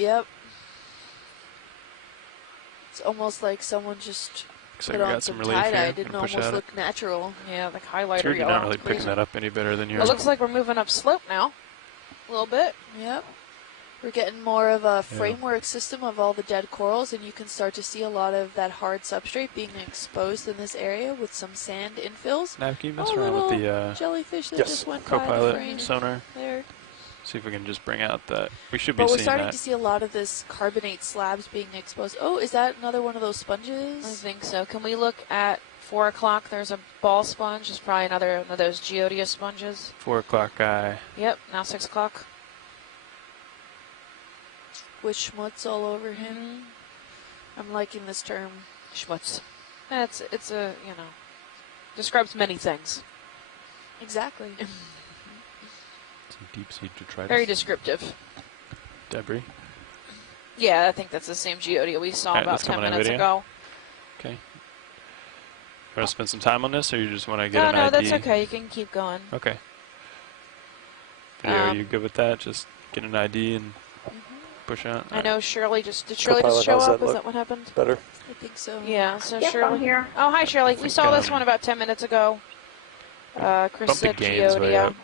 Yep. It's almost like someone just put on some tie-dye. It didn't almost look natural. Yeah, the highlighter You're yellow. not really picking that up any better than yours. It looks like we're moving up slope now. A little bit. Yep. We're getting more of a framework system of all the dead corals, and you can start to see a lot of that hard substrate being exposed in this area with some sand infills. Now, can you mess around with the jellyfish that just went co-pilot sonar? There. See if we can just bring out that. We should But be seeing that. we're starting to see a lot of this carbonate slabs being exposed. Oh, is that another one of those sponges? I think so. Can we look at 4 o'clock? There's a ball sponge. There's probably another one of those Geodia sponges. 4 o'clock guy. Yep, now 6 o'clock. With schmutz all over him. I'm liking this term. Schmutz. It's a, you know, describes many things. Exactly. Some deep sea detritus. Very descriptive. Debris. Yeah, I think that's the same Geodia we saw about 10 minutes ago. Okay. You want to spend some time on this, or you just want to get an ID? No, that's okay. You can keep going. Okay. Video, are you good with that? Just get an ID and push out? I know Shirley did Shirley just show up? Is that what happened? Better. I think so. Yeah, so yep, Shirley. I'm here. Oh, hi, Shirley. We saw this one about 10 minutes ago. Chris said Geodia.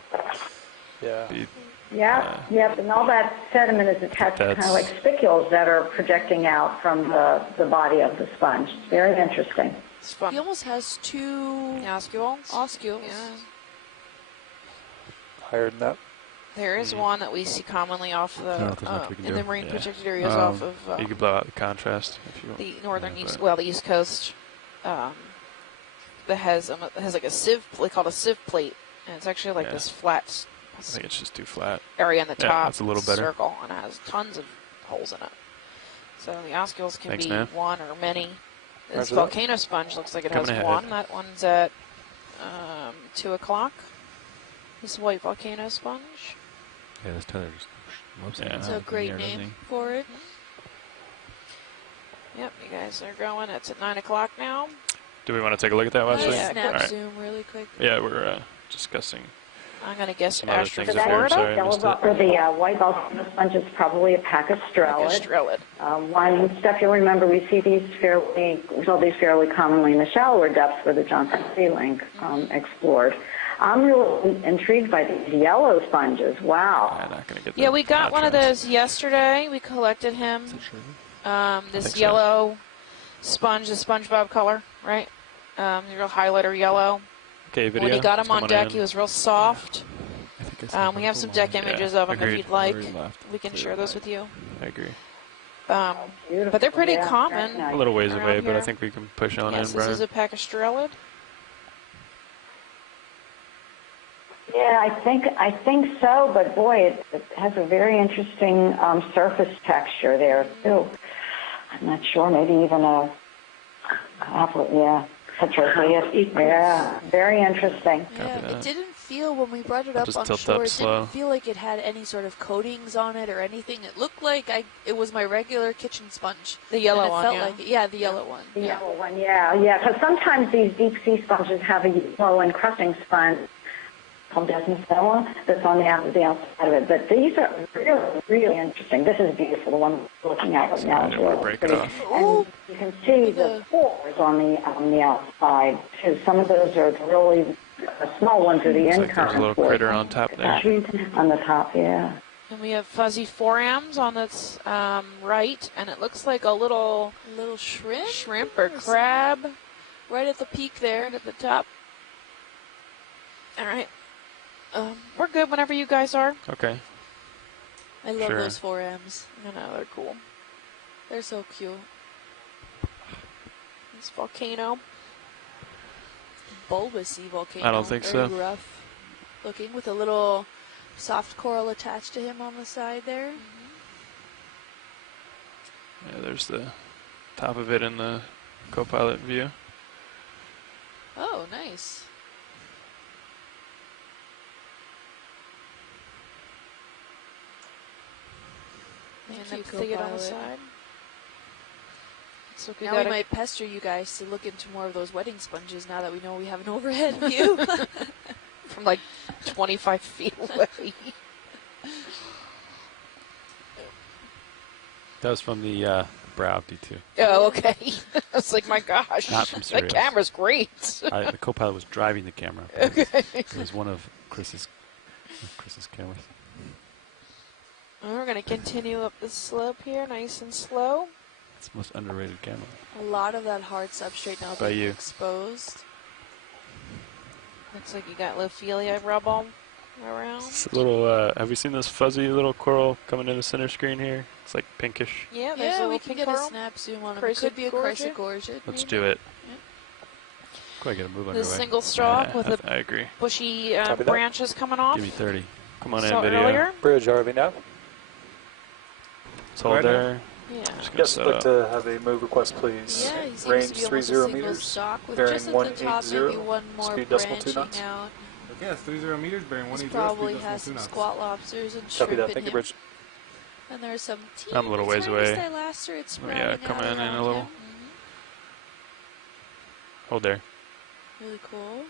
Yeah. Yep, and all that sediment is attached to kind of like spicules that are projecting out from the body of the sponge. It's very interesting. It's fun. He almost has 2 oscules. Yeah. Higher than that. There is one that we see commonly off the in the marine protected areas off of you could blow out the contrast if you want. The northern east, well, the east coast. That has like a sieve. They call it a sieve plate, and it's actually like this flat. I think it's just too flat. Area on the top. That's a little better. Circle, and it has tons of holes in it. So the oscules can be man. one or many. This volcano sponge looks like it has one. That one's at 2 o'clock. This white volcano sponge. Yeah, this Tyler just loves it. It's a great name for it. Yep, you guys are going. It's at 9 o'clock now. Do we want to take a look at that, Wesley? Yeah, snap zoom really quick. Yeah, we're discussing. I'm going to guess Astrid Florida. For the white volcano sponge is probably a pacastrelid. One stuff you'll remember, we see these fairly commonly in the shallower depths where the Johnson Sea Link explored. I'm really intrigued by these yellow sponges. Wow. Not gonna get we got one of those yesterday. We collected him. This yellow sponge, the SpongeBob color, right? The real highlighter yellow. Okay, video. When we got him on deck, he was real soft. We have some deck images of him if you'd like. We can share those with you. I agree. But they're pretty common. A little ways away, but here. I think we can push on in, Yes, Brian. this is a pacastrelid. Yeah, I think so, but boy, it has a very interesting surface texture there too. I'm not sure, maybe even a Petroleus. Yeah, very interesting. Yeah, it didn't feel, when we brought it up on shore, it didn't feel like it had any sort of coatings on it or anything. It looked like it was my regular kitchen sponge. The yellow and it one, felt like the yellow one. The yellow one, yeah. Because sometimes these deep sea sponges have a yellow encrusting sponge called desmosella that's on the outside of it. But these are really, really interesting. This is beautiful, the one we're looking at right now. Break it off. And you can see the pores on the outside, too. Some of those are really small ones are the incurrent. There's a little critter on top there. On the top, yeah. And we have fuzzy forams on this right, and it looks like a little shrimp or crab right at the peak there, right at the top. All right. We're good whenever you guys are. Okay. I love those forams. I know, they're cool. They're so cute. This volcano. Bulbousy volcano. I don't think so. Very rough looking with a little soft coral attached to him on the side there. Yeah, there's the top of it in the co-pilot view. Oh, nice. And then it on the side. So now we might pester you guys to look into more of those wedding sponges now that we know we have an overhead view. From like 25 feet away. That was from the brow of D2. Oh, okay. I was like, my gosh. Not from That Sirius. camera's great. The co-pilot was driving the camera. Okay. It was one of Chris's cameras. We're going to continue up the slope here, nice and slow. It's the most underrated camera. A lot of that hard substrate now By being you. exposed. Looks like you got Lophelia rubble around. It's a little, have you seen this fuzzy little coral coming in the center screen here? It's like pinkish. Yeah, there's a Yeah, little we can pink get coral. a snap zoom on it. It could be a chrysogorgid. Let's maybe. do it. Yep. Go ahead, get a move The underway. single stalk with the I agree. bushy Copy that. branches coming off. Give me 30. Come on Saw in, video. earlier. Bridge RV now. Let's hold Right now. there. Yeah. Just gonna Yes, set I'd like up. to have a move request, please. Yeah, he seems Range to be almost 30 a single meters, stock with bearing just at the top 180, maybe one more speed decimal 2 branching knots. out. Okay, it's 30 meters, bearing This 180. probably speed has decimal 2 some knots. squat lobsters and Copy shrimp that. in Thank you, him. Bridge. And there's some I'm a little ways away. It's Oh, yeah, come in a little. Hold there. Really cool.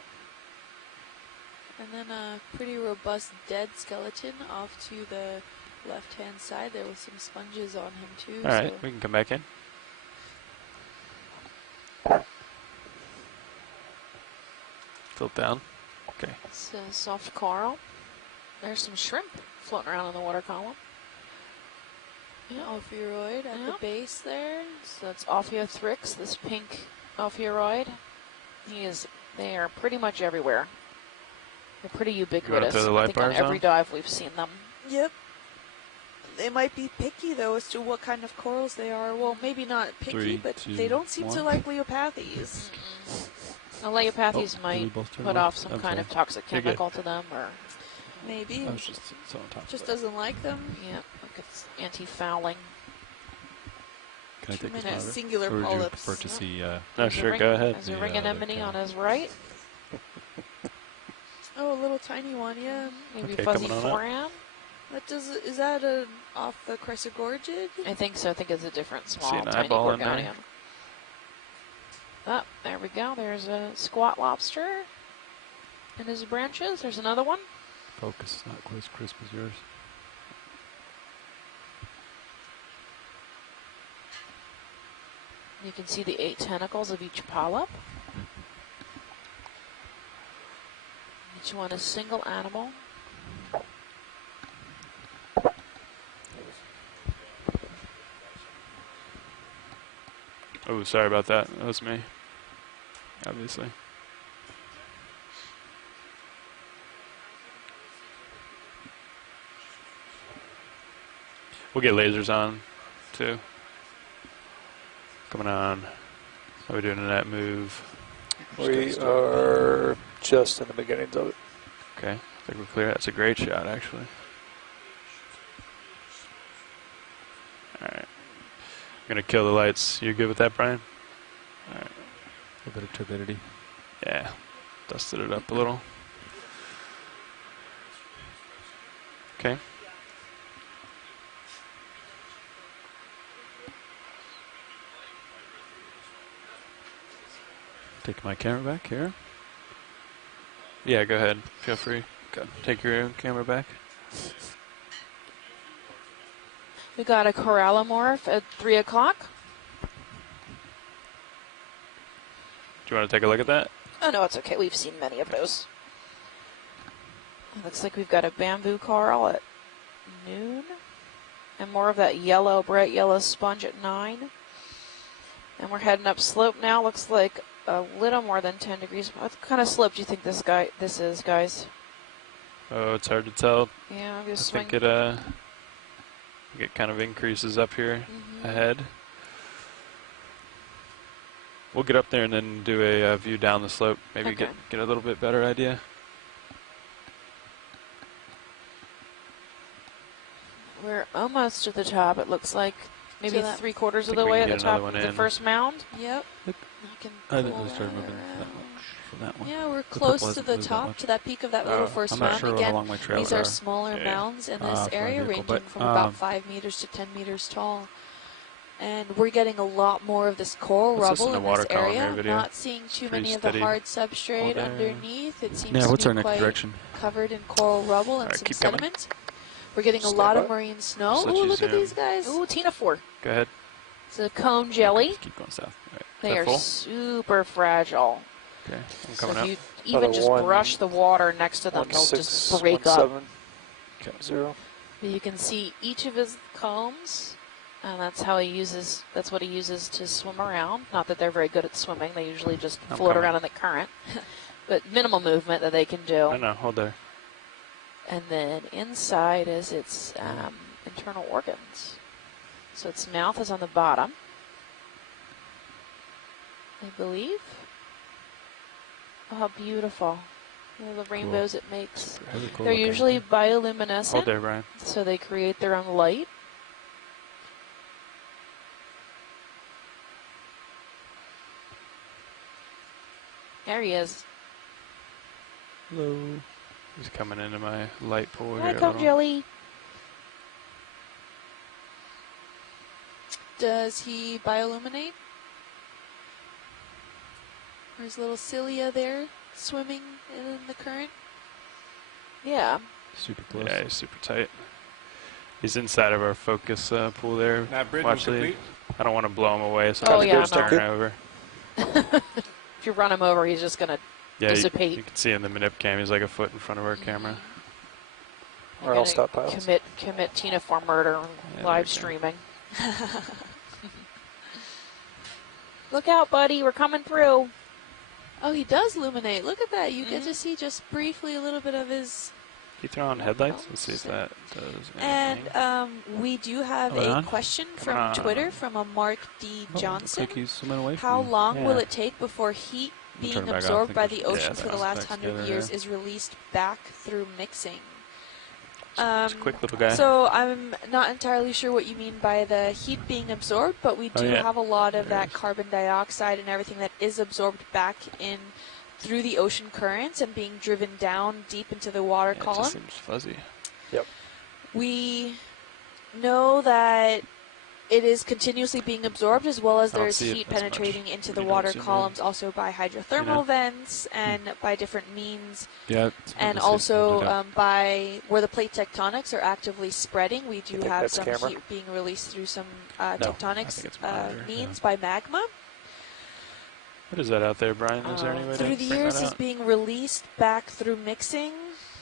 And then a pretty robust dead skeleton off to the left-hand side there with some sponges on him too. All right, so we can come back in. Tilt down. Okay. It's a soft coral. There's some shrimp floating around in the water column. yeah, ophiuroid at Yeah. the base there. So it's Ophiothrix, this pink Ophiuroid. They are pretty much everywhere. They're pretty ubiquitous. throw the light I think on bars every on? dive we've seen them. Yep. They might be picky though as to what kind of corals they are. Well, maybe not picky, 3, but 2, they don't seem to 1. like leopathes. Aleopathes did we might both turn put left? off some I'm kind sorry. of toxic You're good. chemical to them, or Maybe. I was just so on top. Just of it. doesn't like them. yeah, like it's anti-fouling. Can I Too take this many monitor? singular Or would you polyps. prefer to see? No, There's a sure, ring- go ahead. There's a The, ring the anemone camera. on his right. Oh, a little tiny one, yeah. Maybe Okay, fuzzy coming on up. forearm. Is that a off the chrysogorgid? I think so. I think it's a different small, See an tiny eyeball in there? gorgonium. Oh, there we go. There's a squat lobster in his branches. There's another one. Focus is not quite as crisp as yours. You can see the 8 tentacles of each polyp. Each one a single animal. Oh, sorry about that. That was me. Obviously. We'll get lasers on, too. Coming on. How are we doing in that move? We are just in the beginnings of it. Okay, I think we're clear. That's a great shot, actually. Alright. I'm going to kill the lights. You good with that, Brian? Alright. A bit of turbidity. Yeah. Dusted it up a little. Okay. Take my camera back here. Yeah, go ahead. Feel free. Go. Take your own camera back. We got a corallimorph at 3 o'clock. Do you want to take a look at that? Oh, no, it's okay. We've seen many of those. It looks like we've got a bamboo coral at noon. And more of that yellow, bright yellow sponge at 9. And we're heading up slope now. Looks like a little more than 10 degrees. What kind of slope do you think this is, guys? Oh, it's hard to tell. Yeah, I'm I just think swing. it kind of increases up here ahead. We'll get up there and then do a view down the slope. Maybe Okay. get a little bit better idea. We're almost to the top. It looks like maybe So that- 3/4 of Think the we way can at get the top another of one the in. first mound. Yep. Look. I can I didn't pull really start that moving that around. much from that one. Yeah, we're purple close to hasn't the moved that top, much. to that peak of that little first I'm not mound. sure how Again, long my trails these are smaller Yeah. mounds in this for my area, vehicle, ranging but, from about 5 meters to 10 meters tall. And we're getting a lot more of this coral What's this rubble in in the water this column area. here I'm video? not seeing too Pretty many of the steady. hard substrate there. underneath. It seems Yeah, to what's be our next quite direction? covered in coral rubble and Alright, some keep coming. sediment. We're getting a lot of marine snow. Just let Ooh, you look at zoom. these guys. Ooh, Tina 4. Go ahead. It's a cone jelly. Just keep going south. All right. They Is that are full? super fragile. Okay, I'm So coming if up. you even just brush the water next to them, they'll just break up. 0. But you can see each of his combs, and that's what he uses to swim around. Not that they're very good at swimming; they usually just float around in the current. But minimal movement that they can do. No, hold there. And then inside is its internal organs. So its mouth is on the bottom, I believe. Oh, how beautiful. The rainbows it makes. Really cool They're looking. usually bioluminescent. Hold there, Brian. So they create their own light. There he is. Hello. He's coming into my light pool Hi, here. come jelly. Does he bioluminate? Or his little cilia there swimming in the current? Yeah. Super close. Yeah, he's super tight. He's inside of our focus pool there. That bridge Watch was complete. I don't want to blow him away, so Oh, I'm yeah, just turn no. over. If you run him over, he's just going to dissipate. You can see in the manip cam, he's like a foot in front of our camera. Or I'll stop piles. Commit Tina for murder live streaming. Look out, buddy. We're coming through. Oh, he does illuminate. Look at that. You get to see just briefly a little bit of his... Can you throw on headlights? Let's see if that does anything. And we do have a question from on. Twitter from a Mark D. Johnson. Looks like he's swimming away from How you. long will it take before heat Turn being it back off. absorbed I by think the we ocean should- for the yeah, last back 100 together years here. is released back through mixing? Just a quick little guy. So I'm not entirely sure what you mean by the heat being absorbed, but we do have a lot of that carbon dioxide and everything that is absorbed back in through the ocean currents and being driven down deep into the water column. It just seems fuzzy. Yep. We know that it is continuously being absorbed, as well as I don't there's see it heat as much. penetrating into the You don't water see it. columns also by hydrothermal vents and by different means. Yeah. And also by where the plate tectonics are actively spreading, we do have some heat being released through some tectonics means by magma. What is that out there, Brian? Is there any way Through to the bring years that is out? being released back through mixing.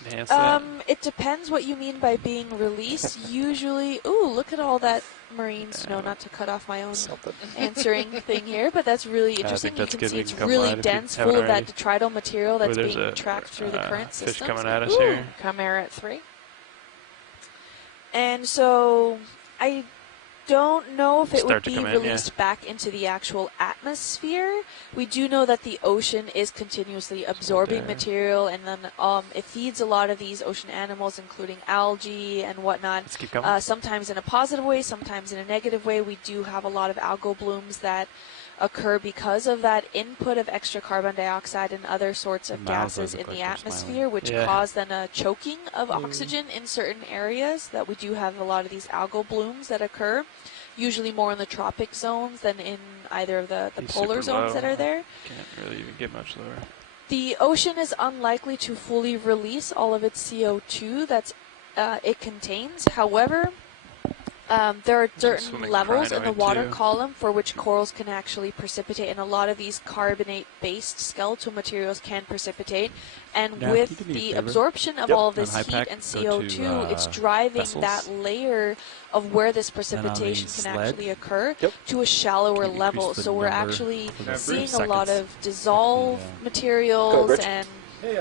Enhance that? It depends what you mean by being released. Usually, ooh, look at all that marine snow. Not to cut off my own answering thing here, but that's really interesting. You can see it's really dense, full of that detrital material that's being tracked through the current systems. Fish coming at us here. Come here at 3. And so I don't know if it would be in, released back into the actual atmosphere. We do know that the ocean is continuously absorbing material, and then it feeds a lot of these ocean animals, including algae and whatnot. Let's keep coming. Sometimes in a positive way, sometimes in a negative way. We do have a lot of algal blooms that occur because of that input of extra carbon dioxide and other sorts of gases in the atmosphere, which cause then a choking of oxygen in certain areas. That we do have a lot of these algal blooms that occur, usually more in the tropic zones than in either of the polar zones that are there. Can't really even get much lower. The ocean is unlikely to fully release all of its CO2 that's it contains. However, there are certain levels in the water column for which corals can actually precipitate, and a lot of these carbonate-based skeletal materials can precipitate. And with the absorption of all of this heat and CO2, it's driving that layer of where this precipitation can actually occur to a shallower level. So we're actually seeing a lot of dissolved materials and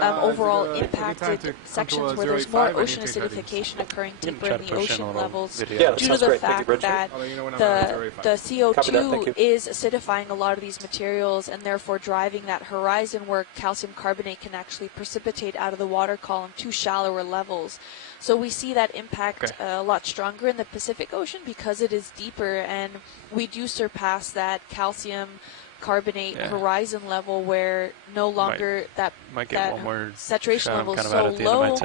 overall impacted sections where there's more ocean acidification occurring deeper in the ocean levels due to the fact that the CO2 is acidifying a lot of these materials and therefore driving that horizon where calcium carbonate can actually precipitate out of the water column to shallower levels. So we see that impact a lot stronger in the Pacific Ocean because it is deeper, and we do surpass that calcium carbonate horizon level where no longer that saturation level is so low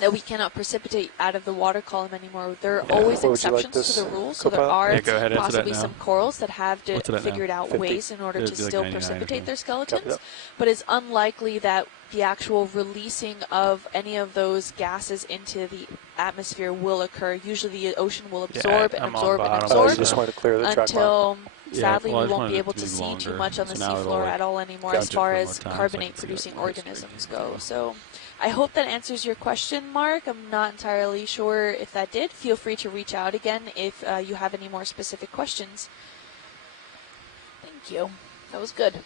that we cannot precipitate out of the water column anymore. There are always exceptions to the rule, so there are possibly some corals that have figured out ways in order to still precipitate their skeletons, but it's unlikely that the actual releasing of any of those gases into the atmosphere will occur. Usually the ocean will absorb and I'm absorb on and bottom. absorb You just wanted to clear the track mark. until sadly well, I we just won't be wanted it able to to be see too longer. much on the So now it'll, seafloor like, at all anymore catch as it far for more as time so I can carbonate see producing what it's organisms making. go. So I hope that answers your question, Mark. I'm not entirely sure if that did. Feel free to reach out again if you have any more specific questions. Thank you. That was good.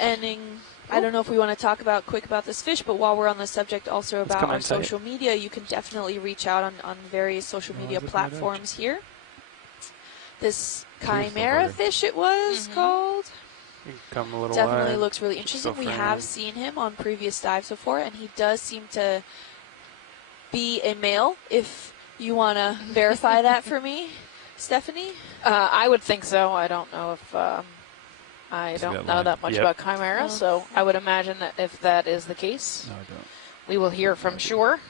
And I don't know if we want to talk quick about this fish, but while we're on the subject also about our social media, you can definitely reach out on various social media platforms here. This chimera fish it was called. Come a little Definitely wide. looks really interesting. We have seen him on previous dives before, and he does seem to be a male, if you want to verify that for me, Stephanie. I would think so. I don't know if I don't know that much about chimera, so I would imagine that if that is the case, No, I don't. we will hear from shore.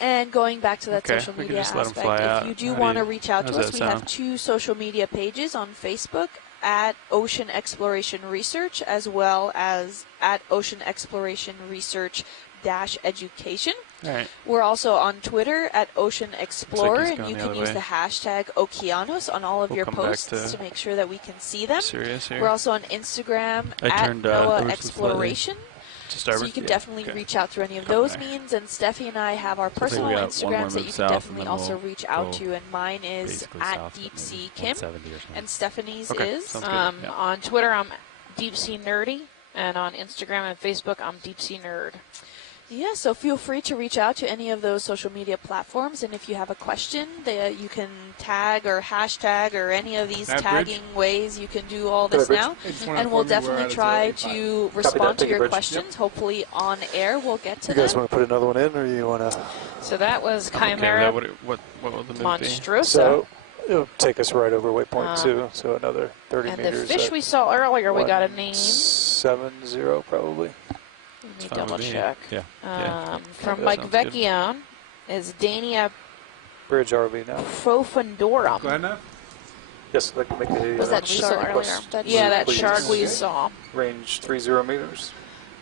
And going back to that social we can media just let 'em aspect, fly if out. you do How want do to you- reach out how to does us, that we have sound? 2 social media pages on Facebook at Ocean Exploration Research as well as at Ocean Exploration Research Education. All right. We're also on Twitter at Ocean Explorer, he's and gone you the can other use way. the hashtag Okeanos on all of We'll your come back posts to to make sure that we can see them. Serious here. We're also on Instagram I at turned, NOAA Bruce Exploration. To So starboard? you can Yeah. definitely Okay. reach out through any of Come those there. means, and Steffi and I have our we personal got one more Instagrams that move you can south, and definitely then also we'll reach out go to, and mine is basically at south, Deep maybe Sea Kim, 170 or something. and Stephanie's Okay, is sounds good. Yeah. On Twitter, I'm Deep Sea Nerdy, and on Instagram and Facebook, I'm Deep Sea Nerd. Yeah, so feel free to reach out to any of those social media platforms, and if you have a question, you can tag or hashtag or any of these That tagging ways. You can do all this Bridge. now, They just wanna and we'll inform me we're definitely at a try 085. to respond to Thank you, your Bridge. questions. Hopefully on air we'll get to You guys them. want to put another one in, or you want to? So that was I'm okay with Chimera that. What will the move be? Monstrosa. So it'll take us right over waypoint Um, 2, so another 30 and meters. the fish at we saw earlier, we got a name. 170 probably. Let me fine double with me. check. Yeah. From that Mike sounds good. Vecchione is Dania Bridge RV now. profundorum. Go ahead now. Yes, that can make a Was that We saw shark? earlier. That Yeah, that please. shark we saw. range 30 meters,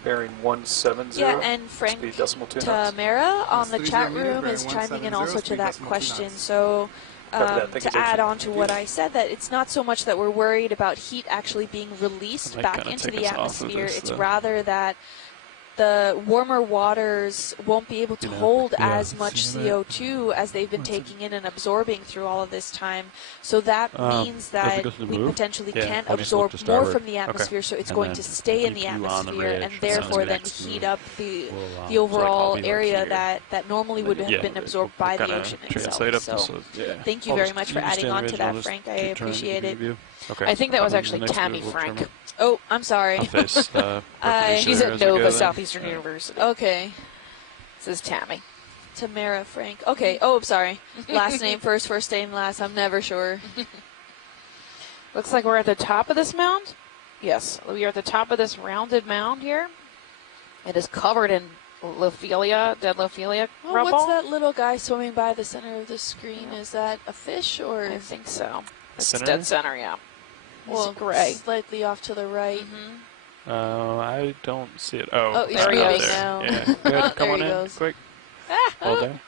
bearing 170. Yeah, and Frank Speed decimal 2 knots. Tamara on the That's chat 30 room meters, is bearing chiming in 170, also to speed that decimal 2 question. knots. So Copy that. Thank you, to add Jason. on to what I said, that it's not so much that we're worried about heat actually being released Might back kinda into take the us off of atmosphere. this, It's though. rather that the warmer waters won't be able to hold as much CO2 as they've been taking in and absorbing through all of this time. So that means as it that goes to we move, potentially can't I'll just look absorb to more starboard. from the atmosphere, so it's And going then to stay in the keep you on the atmosphere ridge. and Sounds therefore good. then Next heat move. up the We'll, overall I'll be like area here. that normally would have Yeah, been absorbed by the kinda ocean translate itself. up So this, yeah. thank you I'll very just- much for you just adding stand on ridge, to I'll that, just Frank. I keep turning appreciate to it. give you- Okay. I think that was On the actually next Tammy move, we'll Frank. trim Oh, I'm sorry. I'll face, She's at perpendicular as we go Nova then. Southeastern University. Okay. This is Tammy. Tamara Frank. Okay. Oh, I'm sorry. Last name first, first name last. I'm never sure. Looks like we're at the top of this mound. Yes, we are at the top of this rounded mound here. It is covered in Lophelia, dead Lophelia Oh, rubble. what's that little guy swimming by the center of the screen? Is that a fish or? I think so. It's Center? dead center, yeah. Well, gray. slightly off to the right. I don't see it. Oh, Oh, he's there he moving goes. now. Yeah, good. Oh, Come there on he in, goes. quick. Ah, Well oh. done.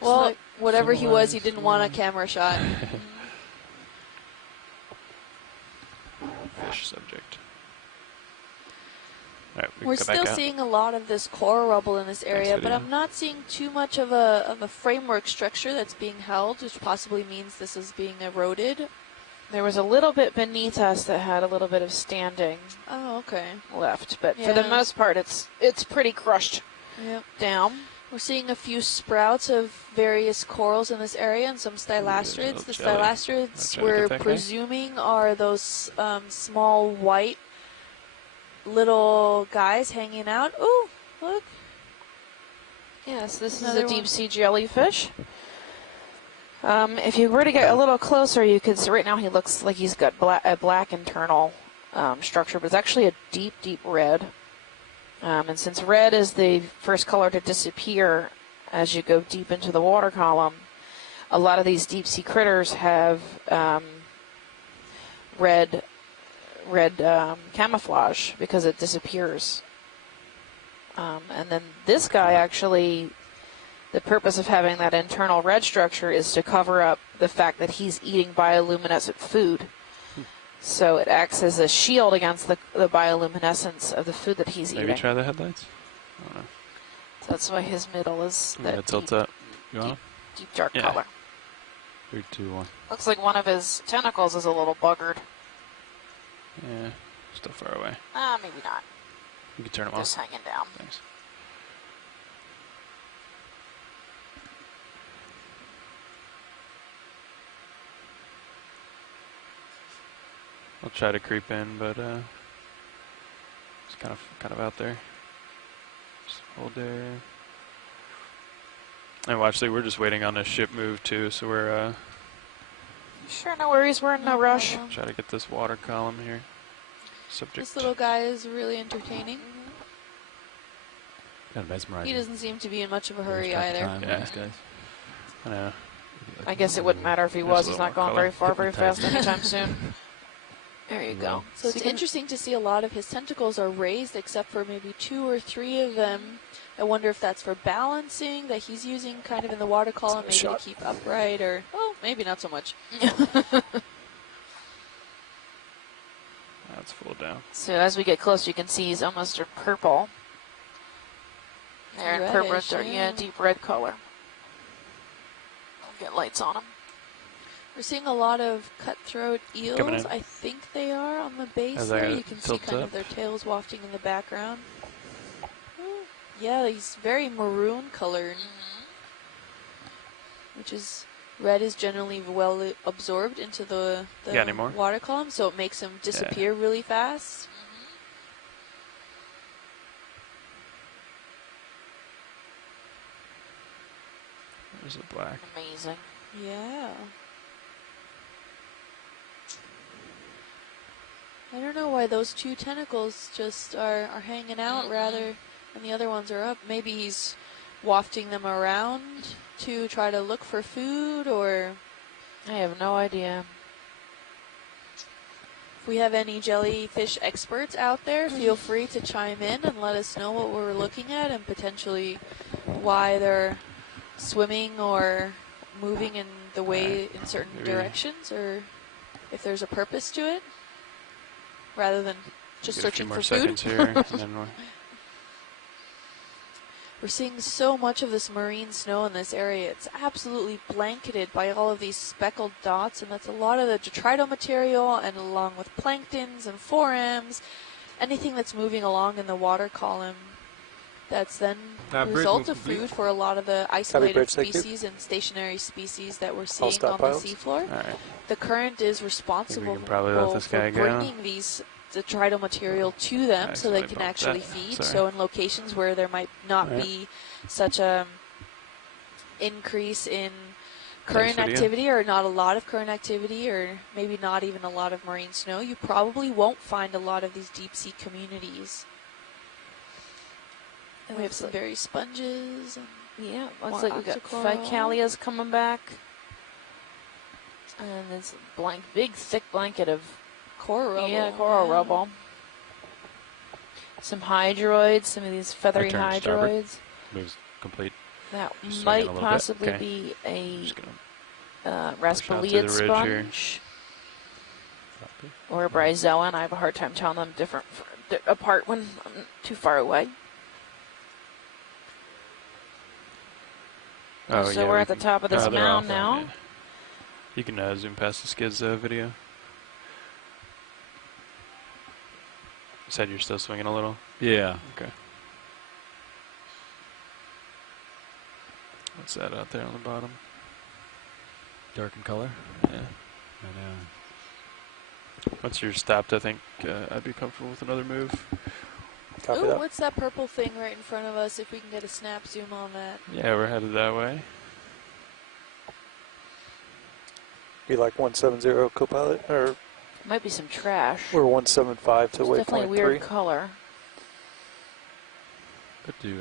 Well, whatever he was, he didn't want a camera shot. Fish subject. All right, we We're can go still back out. seeing a lot of this coral rubble in this area, but video. I'm not seeing too much of a framework structure that's being held, which possibly means this is being eroded. There was a little bit beneath us that had a little bit of standing Oh, okay. left, but for the Yeah. most part, it's pretty crushed Yep. down. We're seeing a few sprouts of various corals in this area and some stylastrids. The jelly. stylastrids Jelly we're get that guy? presuming are those small white little guys hanging out. Ooh, look. Yes, this is Another a one. deep sea jellyfish. If you were to get a little closer, you could see right now he looks like he's got a black internal structure, but it's actually a deep, deep red. And since red is the first color to disappear as you go deep into the water column, a lot of these deep sea critters have red camouflage because it disappears And then this guy actually, the purpose of having that internal red structure is to cover up the fact that he's eating bioluminescent food. So it acts as a shield against the bioluminescence of the food that he's eating. Maybe try the headlights? I don't know. So that's why his middle is Yeah, that tilts up. You want deep dark Yeah. color. 3, 2, 1. Looks like one of his tentacles is a little buggered. Yeah, still far away. Maybe not. You can turn them Just off. hanging down. Thanks. I'll try to creep in, but it's kind of out there. Just hold there. And well, actually, we're just waiting on a ship move too, so we're Sure, no worries. We're in no rush. try to get this water column here. Subject. This little guy is really entertaining. Kind of mesmerizing. He doesn't seem to be in much of a hurry Lose track of either. time with Yeah. these guys. I know. I guess it wouldn't matter if he There's was. a He's little not more going very color. far, very fast Hypnotizing. anytime soon. There you go. So it's interesting to see a lot of his tentacles are raised, except for maybe 2 or 3 of them. I wonder if that's for balancing, that he's using kind of in the water column, maybe to keep upright, or, oh, maybe not so much. That's full down. So as we get close, you can see he's almost a purple. There, Reddish, purple, yeah, deep red color. I'll get lights on him. We're seeing a lot of cutthroat Coming eels. in. I think they are on the base As there. I You can see tilt kind up. of their tails wafting in the background. Yeah, he's very maroon colored, which is red is generally well absorbed into the Got any more? water column, so it makes him disappear really fast. There's a black. Amazing. Yeah. I don't know why those 2 tentacles just are hanging out rather than the other ones are up. Maybe he's wafting them around to try to look for food, or I have no idea. if we have any jellyfish experts out there, feel free to chime in and let us know what we're looking at and potentially why they're swimming or moving in the way in certain Maybe. directions, or if there's a purpose to it, rather than just Get a few searching more for food. seconds here, and then We're seeing so much of this marine snow in this area. It's absolutely blanketed by all of these speckled dots, and that's a lot of the detrital material, and along with planktons and forams, anything that's moving along in the water column. That's then the Bridge result was of complete. food for a lot of the isolated Bridge, thank you. species and stationary species that we're seeing stop on the piles. seafloor. all right. The current is responsible can probably let this for guy go. bringing these detrital material to them so they Accidentally can bumped actually that. feed. Sorry. So in locations where there might not Alright. be such a increase in current video. activity, or not a lot of current activity, or maybe not even a lot of marine snow, you probably won't find a lot of these deep sea communities. And we have some berry sponges. And Yeah, looks More like we got octocoral. Ficalias coming back. And this big thick blanket of coral rubble. Yeah, coral rubble. Some hydroids, some of these feathery I turned starboard. hydroids. Moves complete. That Just swing it might a little bit. possibly Okay. be a Just gonna Raspaliad the ridge here. sponge or a Bryozoan. I have a hard time telling them apart when I'm too far away. Oh, So yeah, we're we at the can- top of this they're mound off, now. yeah. You can zoom past the skids video. You said you're still swinging a little? Yeah. Okay. What's that out there on the bottom? Dark in color. Yeah. I know. Once you're stopped, I think I'd be comfortable with another move. Copy Ooh, that. what's that purple thing right in front of us? If we can get a snap zoom on that. Yeah, we're headed that way. Be like 170 Copilot, or Might be some trash. we're 175 to It's definitely a waypoint weird 3. color. Could do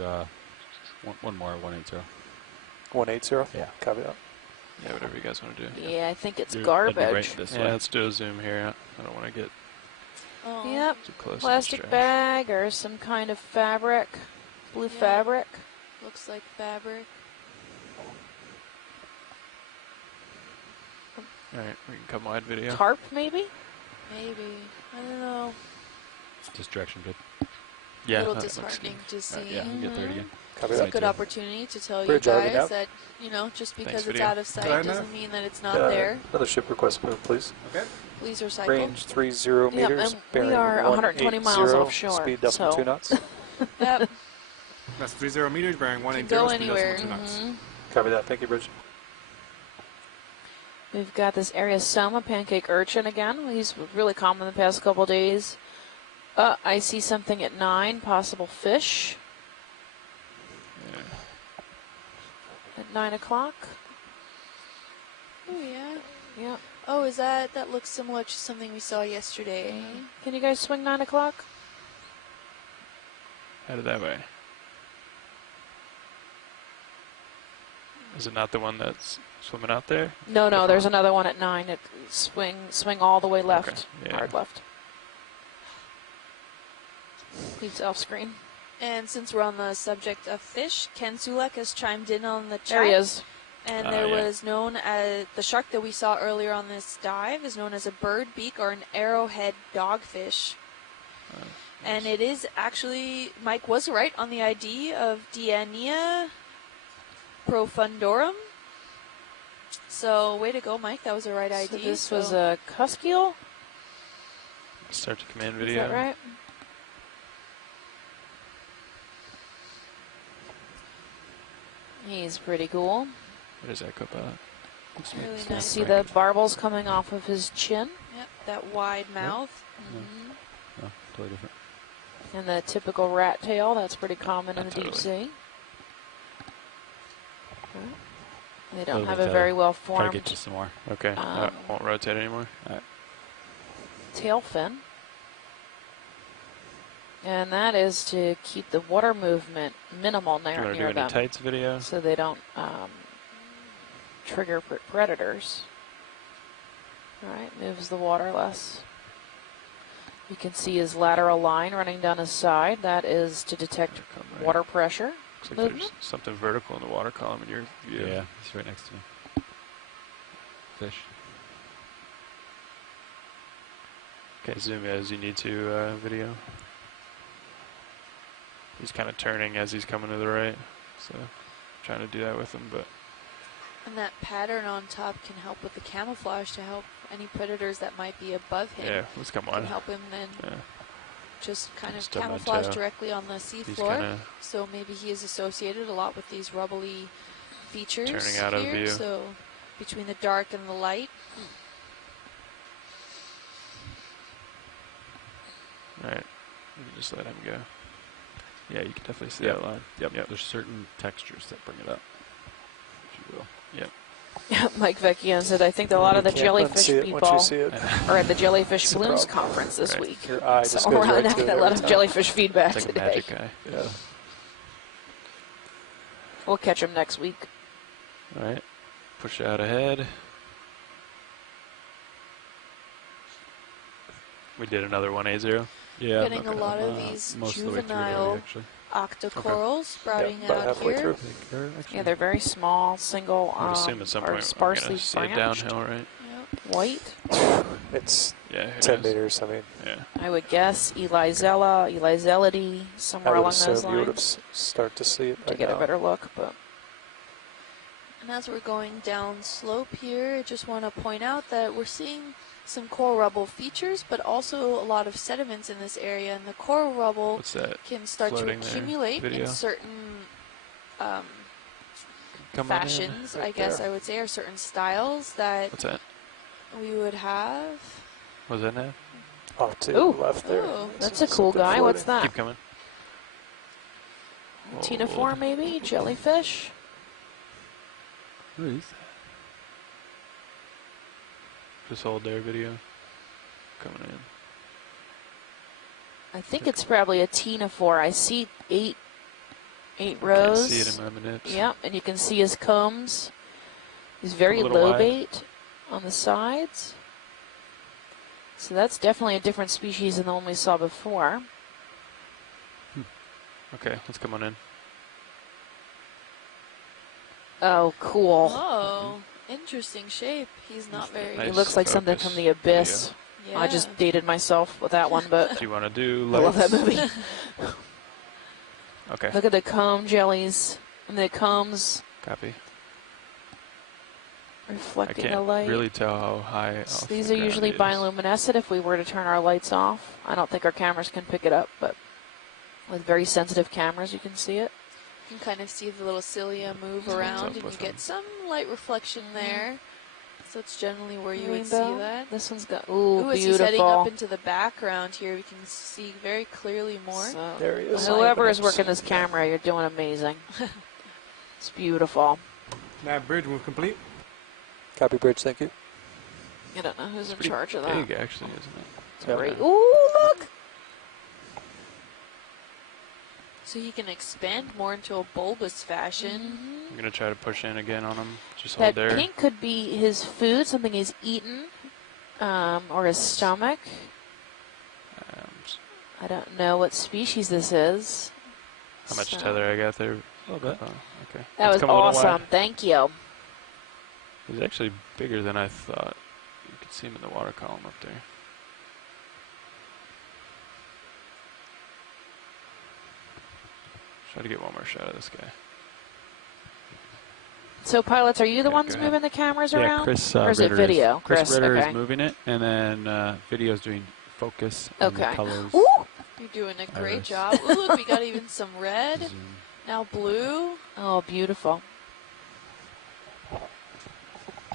one more 180. 180? Yeah. Copy that. Yeah, whatever you guys want to do. Yeah, I think it's That'd be garbage. right this Yeah, way. let's do a zoom here. I don't want to get Oh. Yep, too close. to plastic this trash. bag or some kind of fabric. Blue fabric. Looks like fabric. Alright, we can come wide video. Tarp, maybe? Maybe. I don't know. Just direction good. Yeah, A little that looks disheartening good. to see. Yeah, get 30 again. Copy It's a that. good opportunity to tell Bridge you already guys now? that, you know, just because Thanks, it's video. out of sight doesn't mean that it's not there. Another ship request move, please. Okay. Please recycle. Range 30 meters. and bearing we are 120 miles 180, offshore. Speed decimal so 2 knots. Yep. That's 30 meters, bearing Can 180, go speed anywhere. decimal 2 knots. Copy that. Thank you, Bridge. We've got this area Selma pancake urchin again. He's really common the past couple of days. I see something at 9, possible fish. At 9 o'clock. Oh, yeah. Yeah. Oh, is that looks similar to something we saw yesterday? Can you guys swing 9 o'clock? Headed that way. Is it not the one that's swimming out there? No, there's another one at 9. It swing all the way left. Okay, yeah. Hard left. Leaves off screen. And since we're on the subject of fish, Ken Sulek has chimed in on the chat. There he is. And there was known as the shark that we saw earlier on this dive is known as a bird beak or an arrowhead dogfish. And it is actually, Mike was right on the ID of Diania profundorum. So way to go, Mike. That was the right ID. So this was a cuskeel? Start to command Is video. that right? He's pretty cool. What is that, Copilot? Looks really You nice. see the barbels coming off of his chin. Yep, that wide mouth. No, totally different. And the typical rat tail, that's pretty common in the deep Totally. sea. They don't Little have bit a very well Try to formed get you some more. Okay, won't rotate anymore. tail fin. And that is to keep the water movement minimal Do you want to do near any them, tights video? so they don't trigger predators. All right, moves the water less. You can see his lateral line running down his side. That is to detect Right. water pressure. Looks like there's something vertical in the water column in your view. Yeah, he's right next to me. Fish. Okay, zoom as you need to video. He's kind of turning as he's coming to the right, so trying to do that with him, but And that pattern on top can help with the camouflage to help any predators that might be above him. yeah, let's come Can on. help him then Yeah. just kind of Step on camouflage toe. directly on the He's seafloor. kind of So maybe he is associated a lot with these rubbly features Turning out of here. view. So between the dark and the light. all right. You can just let him go. Yeah, you can definitely see Yep. that line. Yep. Yep. There's certain textures that bring it up, if you will. Mike Vecchione said, I think that a lot of the You can't jellyfish unsee it once you people see it. are at the Jellyfish It's a Blooms problem. conference this Right. week. Your eye just So goes we're right going to to have it a lot every of time. jellyfish feedback It's like a today. magic eye. Yeah. We'll catch him next week. All right. Push out ahead. We did another 180. Yeah. Getting a lot of these most of the way through juvenile already, actually. octocorals sprouting about out halfway here. through. Yeah, they're very small, single, I would assume at some or point we're sparsely going to see it branched. downhill, right? Yep. White. It's Yeah, who 10 knows? meters. I mean, Yeah. I would guess Elizella, Elizelidae, I somewhere would along those assume you would have lines start to see it to right get now. a better look. But And as we're going down slope here, I just want to point out that we're seeing some coral rubble features, but also a lot of sediments in this area. And the coral rubble What's that? can start to floating there? accumulate Video? in certain Coming in. fashions, right I guess there. I would say, or certain styles that What's that? we would have. What's that now? Off to Ooh. the left there. Oh. that's a cool Something guy. What's floating. that? Keep coming. Ctenophore, maybe? Jellyfish? What is that? Just hold there, video. Coming in. I think it's probably a ctenophore. I see eight Can't rows. see it in my nips. Yep, and you can see his combs. He's very A little wide. lobate on the sides. So that's definitely a different species than the one we saw before. Okay, let's come on in. Oh, cool. Oh, interesting shape. He's not very... Nice He looks like something from the Abyss. Yeah. I just dated myself with that one, but Do you want to do I love lights? that movie. Okay. Look at the comb jellies and the combs Copy. I reflecting the can't light. really tell how high So off these the are ground usually he is. bioluminescent if we were to turn our lights off. I don't think our cameras can pick it up, but with very sensitive cameras, you can see it. You can kind of see the little cilia move around, and you get some light reflection there. So it's generally where you would see that. This one's got, ooh, as beautiful. he's heading up into the background here, we can see very clearly more. So, There he is. whoever is working this camera, you're doing amazing. It's beautiful. Nav bridge move complete. Copy bridge, thank you. I don't know who's in Pretty charge of that. big, actually, isn't it? It's Yeah. great. Ooh, look! So he can expand more into a bulbous fashion. I'm going to try to push in again on him. Just That hold there. pink could be his food, something he's eaten, or his stomach. I don't know what species this is. How much So- tether I got there? A little bit. Oh, okay. That was Let's come a little wide. awesome. Thank you. He's actually bigger than I thought. You could see him in the water column up there. Try to get one more shot of this guy. So, pilots, are you the Okay, ones go ahead. moving the cameras Yeah, around? Chris or is Ritter it video? Chris Ritter okay. is moving it, and then video's doing focus and the Okay. colors. Ooh! You're doing a great Iris. job. Ooh, look, we got even some red. Zoom. Now blue. Oh, beautiful.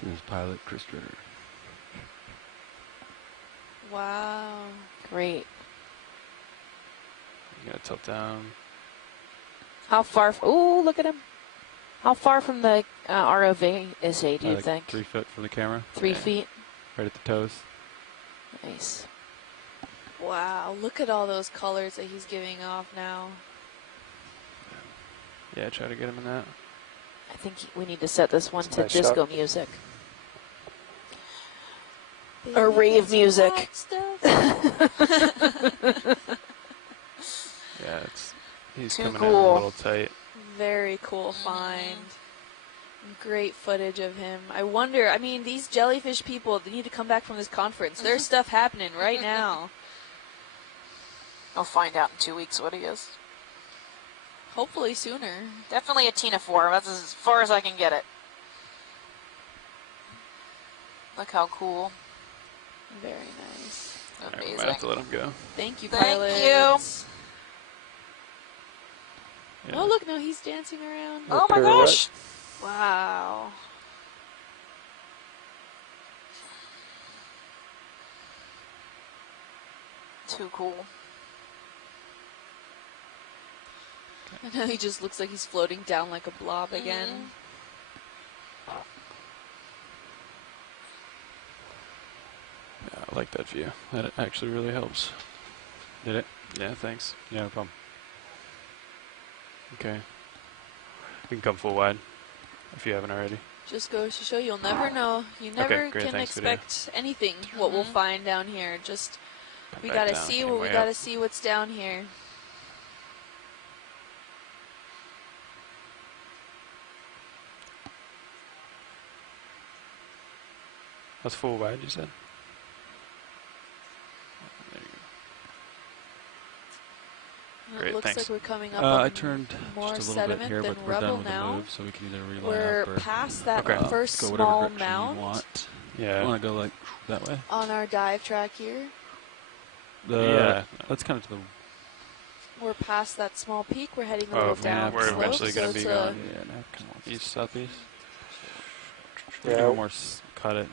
This is pilot Chris Ritter. Wow. Great. You gotta tilt down. How far? Ooh, look at him. How far from the ROV is he, do you Like think? 3 foot from the camera, 3 Yeah. feet? right at the toes. Nice. Wow, look at all those colors that he's giving off now. Yeah, try to get him in that. I think we need to set this one It's a to nice disco shot. music. Baby, Or rave that's music. hot stuff. Yeah, he's Too coming in cool. a little tight. Very cool find. Great footage of him. I wonder, I mean, these jellyfish people, they need to come back from this conference. There's stuff happening right now. I'll find out in 2 weeks what he is. Hopefully sooner. Definitely a ctenophore. That's as far as I can get it. Look how cool. Very nice. Alright, we Amazing. might have to let him go. Thank you, Thank pilots. Yeah. Oh, look, now he's dancing around. Oh my Pirouette. gosh! Wow. Too cool. And now he just looks like he's floating down like a blob again. Yeah, I like that view. That actually really helps. Did it? Yeah, thanks. Yeah, no problem. Okay. We can come full wide if you haven't already. Just goes to show you'll never know. You never great, can thanks, video. expect anything what we'll find down here. Just Come we back gotta down, see came what we way gotta up. see what's down here. That's full wide, you said? There you And Great, it looks thanks. like we're coming up I on turned more just a little bit sediment here, than but we're rubble done with now. the move, so we can either reline We're up or past that Okay. first go whatever small direction mound you want. go. Yeah. You want to go like that way? on our dive track here. Yeah. Let's kind of to the. We're past that small peak. We're heading a Oh, little down we're slope, eventually so going to be it's going Yeah, now come on. east, southeast? We Yeah. do more. Cut it.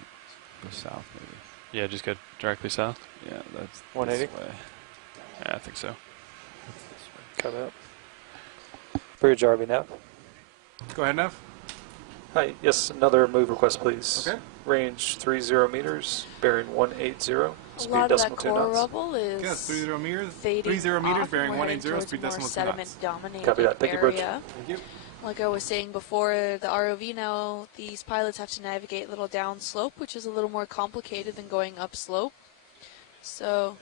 Go south maybe. Yeah, just go directly south? Yeah, that's 180? this way. Yeah, I think so. Cut out. Bridge RV now. Go ahead, Nav. Hi, yes, another move request, please. Okay. Range 30 meters, bearing 180, a speed lot of that decimal 2 core knots. rubble is Yes, 30 meters. fading 30 meters, off, bearing and we're heading 180, towards speed a more decimal 2 knots. sediment-dominated Copy that. Thank you, Bridge. area. Thank you. Like I was saying before, the ROV now, these pilots have to navigate a little down slope, which is a little more complicated than going up slope. So,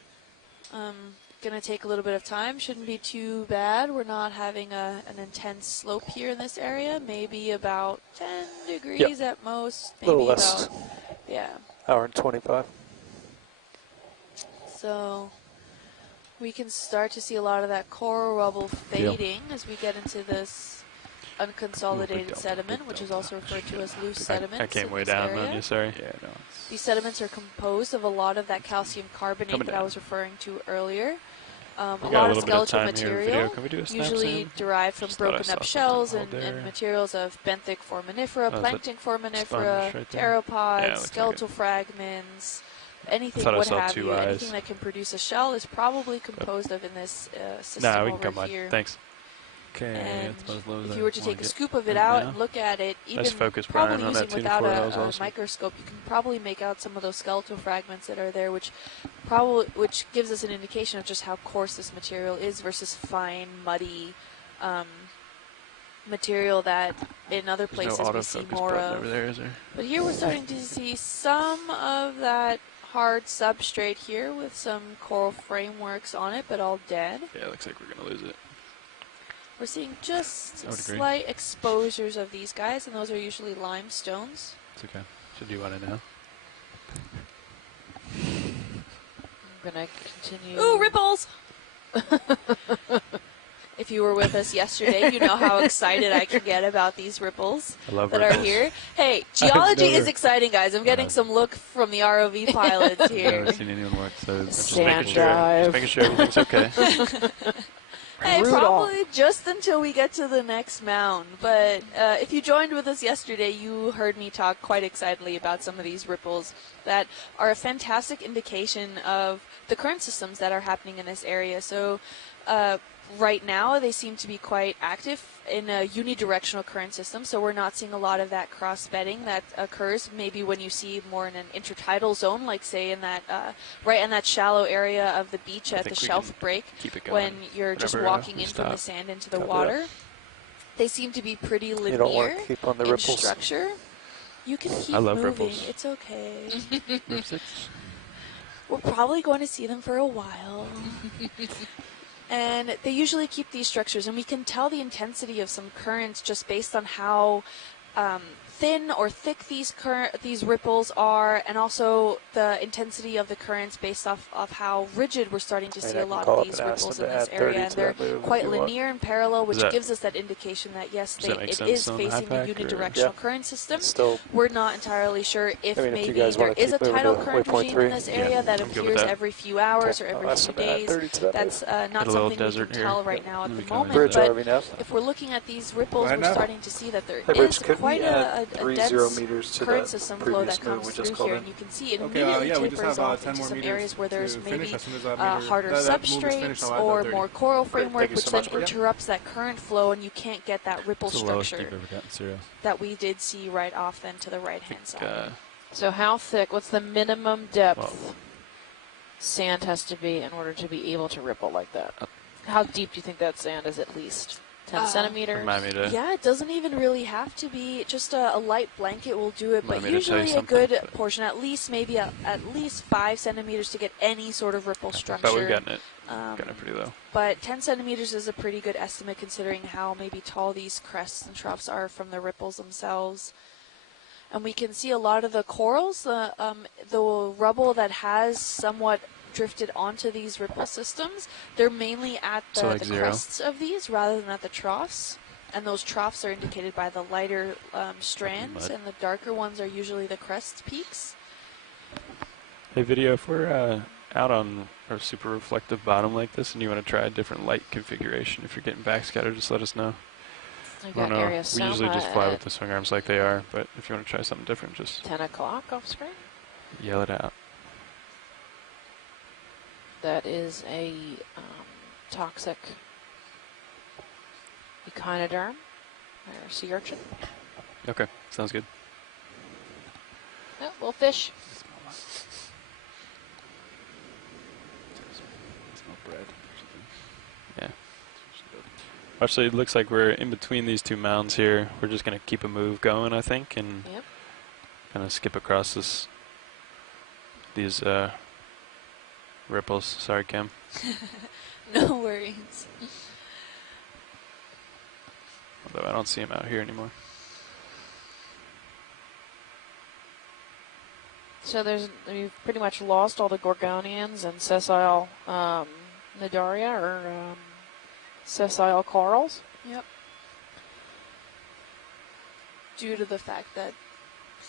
going to take a little bit of time. Shouldn't be too bad. We're not having an intense slope here in this area. Maybe about 10 degrees at most. Maybe a little less. about, yeah. Hour and 25. So we can start to see a lot of that coral rubble fading as we get into this unconsolidated sediment, which is also referred to as loose sediments. I came way down on you, sorry. Yeah, no, these sediments are composed of a lot of that calcium carbonate that I was referring to earlier. A lot of skeletal material, usually derived from broken up shells and materials of benthic foraminifera, plankton foraminifera, pteropods, skeletal fragments, anything what have you. Anything that can produce a shell is probably composed of in this system over here. Thanks. Okay, and if you were to take a scoop of it out and look at it, even probably using without a microscope, you can probably make out some of those skeletal fragments that are there, which gives us an indication of just how coarse this material is versus fine, muddy material that in other places we see more of. But here we're starting to see some of that hard substrate here with some coral frameworks on it, but all dead. Yeah, it looks like we're going to lose it. We're seeing just slight exposures of these guys, and those are usually limestones. It's okay. So do you want to know? I'm going to continue. Ooh, ripples! If you were with us yesterday, you know how excited I can get about these ripples that are here. Hey, geology is exciting, guys. I'm getting some look from the ROV pilots here. I've never seen anyone work, so just making sure everything's okay. Hey, probably just until we get to the next mound. But if you joined with us yesterday, you heard me talk quite excitedly about some of these ripples that are a fantastic indication of the current systems that are happening in this area. So right now, they seem to be quite active in a unidirectional current system, so we're not seeing a lot of that cross-bedding that occurs maybe when you see more in an intertidal zone, like say in that right in that shallow area of the beach at the shelf break, when you're just walking in from the sand into the water. They seem to be pretty linear in structure. You can keep moving. Ripples. It's okay. We're probably going to see them for a while. And they usually keep these structures, and we can tell the intensity of some currents just based on how thin or thick these ripples are, and also the intensity of the currents based off of how rigid we're starting to see a lot of these ripples in this area. And they're quite linear and parallel, which gives us that indication that, yes, it is facing a unidirectional current system. We're not entirely sure if maybe there is a tidal current regime in this area that appears every few hours or every few days. That's not something we can tell right now at the moment. But if we're looking at these ripples, we're starting to see that there is quite a dense current system flow that comes through here, and you can see it immediately tapers off into some areas where there's maybe harder substrates or more coral framework, which then interrupts that current flow, and you can't get that ripple structure that we did see right off then to the right-hand side. So how thick, what's the minimum depth sand has to be in order to be able to ripple like that? How deep do you think that sand is at least? 10 centimeters? Yeah, it doesn't even really have to be. Just a light blanket will do it, but usually a good portion, at least maybe at least 5 centimeters to get any sort of ripple structure. But we're getting it. Getting it pretty low. But 10 centimeters is a pretty good estimate considering how maybe tall these crests and troughs are from the ripples themselves. And we can see a lot of the corals, the rubble that has somewhat drifted onto these ripple systems. They're mainly at the crests of these rather than at the troughs, and those troughs are indicated by the lighter strands, and the darker ones are usually the crest peaks. Hey, Video, if we're out on a super reflective bottom like this and you want to try a different light configuration, if you're getting backscatter, just let us know. I don't know. We usually just fly with the swing arms like they are, but if you want to try something different, just 10 o'clock off screen? Yell it out. That is a toxic echinoderm or sea urchin. Okay, sounds good. Oh, little fish. Smell bread. Yeah. Actually, it looks like we're in between these two mounds here. We're just going to keep a move going, I think, and kind of skip across these ripples. Sorry, Kim. No worries. Although I don't see them out here anymore. So you've pretty much lost all the Gorgonians and sessile Nidaria or sessile corals. Yep. Due to the fact that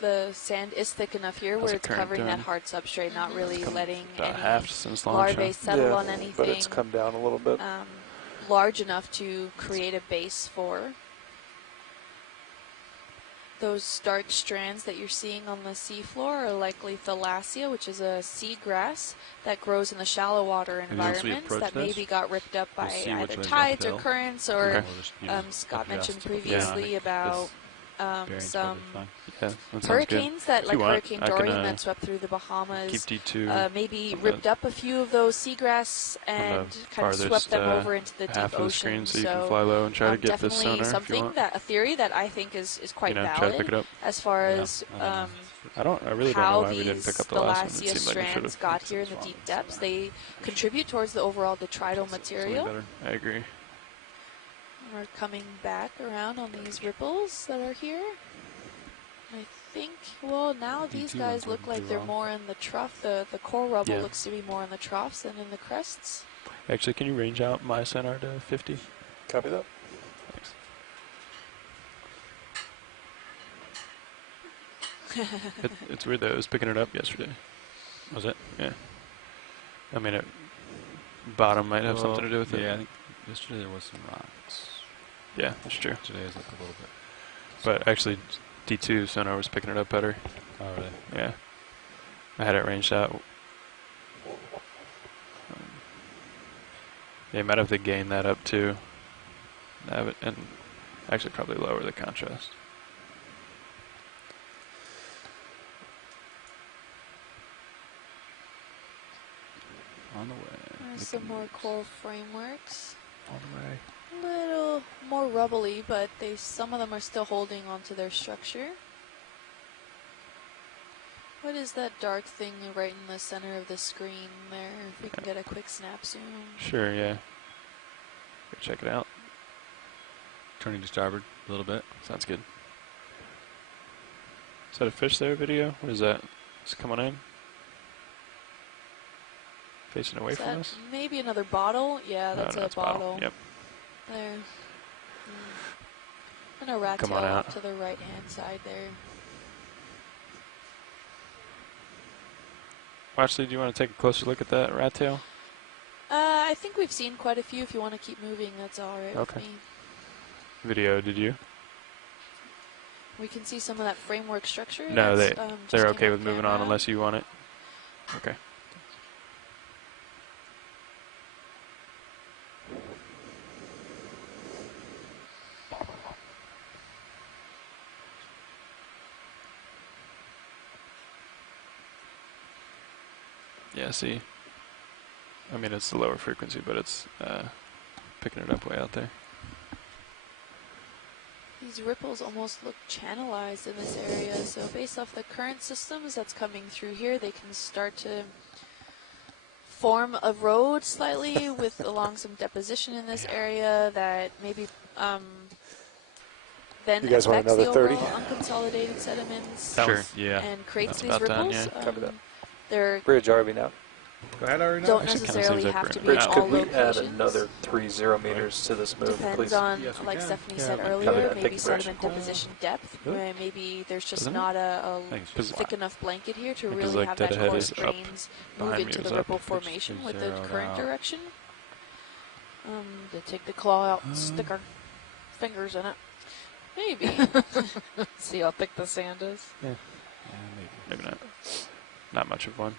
the sand is thick enough here where it's covering that hard substrate, not really letting any larvae settle on anything. But it's come down a little bit. Large enough to create a base for those dark strands that you're seeing on the seafloor are likely Thalassia, which is a seagrass that grows in the shallow water environments that maybe got ripped up by either tides or currents, or Scott mentioned previously about some hurricanes that, like Hurricane Dorian that swept through the Bahamas, maybe ripped up a few of those seagrass and kind of swept them over into the deep ocean. So you can fly low and try to get this sonar something a theory that I think is quite valid as far as I really don't know why we didn't pick up the last one. It seemed like we should have. Got here in the deep depths. They contribute towards the overall detrital material. I agree. We're coming back around on these ripples that are here. I think, well, now these guys look like they're more in the trough. The core rubble looks to be more in the troughs than in the crests. Actually, can you range out my sonar to 50? Copy that. Thanks. It's weird though. It was picking it up yesterday. Was it? Yeah. I mean, bottom might have something to do with it. Yeah, I think yesterday there was some rocks. Yeah, that's true. Today is like a little bit. But actually, D2 sonar was picking it up better. Oh, really? Yeah. I had it ranged out. Yeah, you might have to gain that up too. Have it, and actually probably lower the contrast. On the way. There's some more coral frameworks. On the way. A little more rubbly, but some of them are still holding onto their structure. What is that dark thing right in the center of the screen there? If we can get a quick snap zoom. Sure, yeah. Go check it out. Turning to starboard a little bit. Sounds good. Is that a fish there, video? What is that? Is it coming in? Facing away from us? Maybe another bottle? Yeah, that's a bottle. Yep. There. And a rat tail off to the right-hand side there. Ashley, do you want to take a closer look at that rat tail? I think we've seen quite a few. If you want to keep moving, that's all right with me. Video, did you? We can see some of that framework structure. No, they're okay with moving on unless you want it. Okay. Yeah, see, I mean, it's the lower frequency, but it's picking it up way out there. These ripples almost look channelized in this area, so based off the current systems that's coming through here, they can start to form a road slightly along some deposition in this area that maybe then you guys want affects another the 30? overall unconsolidated sediments Sure. and creates these ripples. Copy that. They're Bridge RV now. Go ahead, RV now. Don't necessarily have to be Bridge, all could we locations. add another 30 meters to this move, Depends please? on, like Stephanie said earlier, maybe sediment Bridge. deposition depth. Really? Maybe there's just not a thick enough blanket here to really have that coarse grains move into the ripple formation with the current direction. To take the claw out and stick our fingers in it. Maybe. See how thick the sand is? Yeah. Maybe not. Not much of one.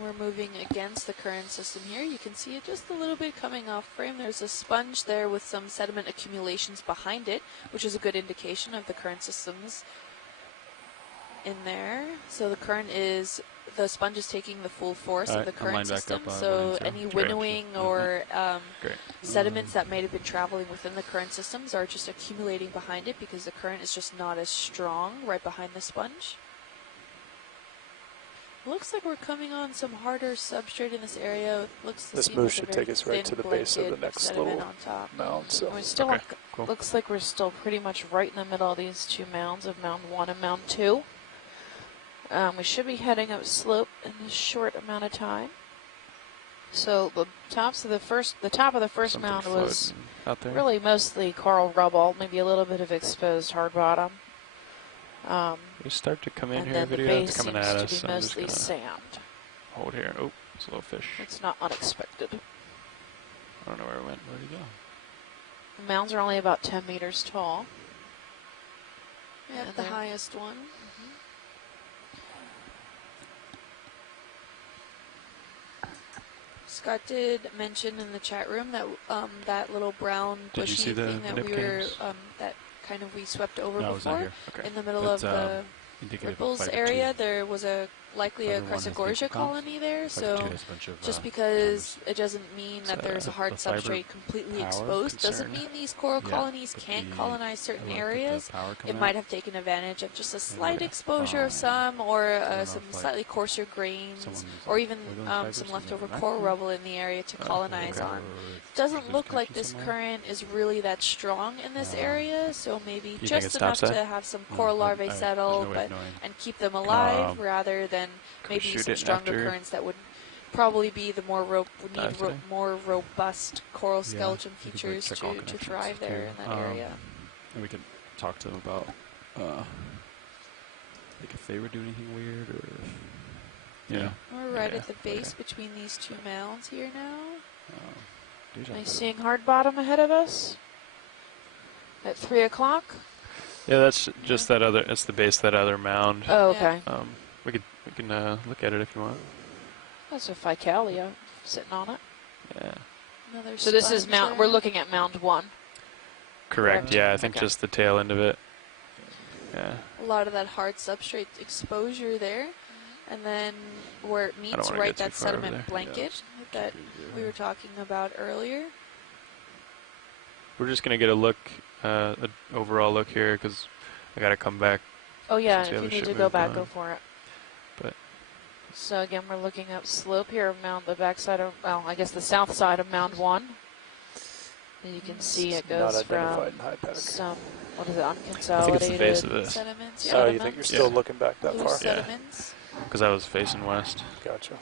We're moving against the current system here. You can see it just a little bit coming off frame. There's a sponge there with some sediment accumulations behind it, which is a good indication of the current systems in there. So the sponge is taking the full force of the current system. So any winnowing or sediments that might have been traveling within the current systems are just accumulating behind it because the current is just not as strong right behind the sponge. Looks like we're coming on some harder substrate in this area. This move should take us right to the base of the next little mound. So we're still looks like we're still pretty much right in the middle of these two mounds of Mound 1 and Mound 2. We should be heading up slope in this short amount of time. So the top of the first mound was really mostly coral rubble, maybe a little bit of exposed hard bottom. We start to come in here, then video. The base it's coming seems at to us. be mostly sand. Hold here. Oh, it's a little fish. It's not unexpected. I don't know where it went. Where'd he go? The mounds are only about 10 meters tall. Yep, the highest one. Scott did mention in the chat room that that little brown bushy thing that we were that kind of we swept over before in the middle of the ripples area. There was likely a Chrysogorgia colony there, so just because it doesn't mean that there's a hard substrate completely exposed doesn't mean these coral colonies can't colonize certain areas. It might have taken advantage of just a slight exposure of some, or some slightly coarser grains, or even some leftover coral rubble in the area to colonize on. It doesn't look like this current is really that strong in this area, so maybe just enough to have some coral larvae settle and keep them alive, rather than maybe some stronger currents that would probably be the more more robust coral skeleton features to thrive there in that area. And we could talk to them about like if they were doing anything weird, or We're right at the base between these two mounds here now. Am I seeing hard bottom ahead of us at 3 o'clock? Yeah, that's just that other. It's the base of that other mound. Oh, okay. We can look at it if you want. That's a Ficalia sitting on it. Yeah. Another so this is mound. We're looking at Mound 1. Correct. Yeah, I think just the tail end of it. Yeah. A lot of that hard substrate exposure there, and then where it meets right that sediment blanket that we were talking about earlier. We're just gonna get a look, an overall look here, because I gotta come back. Oh yeah, if you need to go back, go for it. But so again, we're looking up slope here of the backside of, well, I guess the south side of Mound 1. And you can see it goes from some, what is it, unconsolidated I think it's the base of this. Sediments. So you think you're still looking back that far? Sediments. Because I was facing west. Gotcha.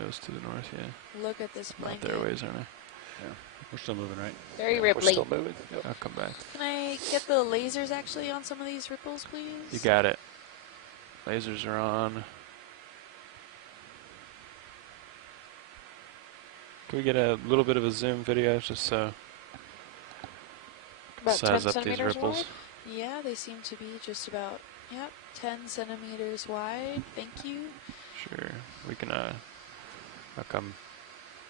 It was to the north, yeah. Look at this blanket. Not their ways, aren't I? Yeah. We're still moving, right? Very ripply. We're still moving. Yep. I'll come back. Can I get the lasers actually on some of these ripples, please? You got it. Lasers are on. Can we get a little bit of a zoom video just so size up these ripples? Wide? Yeah, they seem to be just about, 10 centimeters wide. Thank you. Sure. We can, I'll come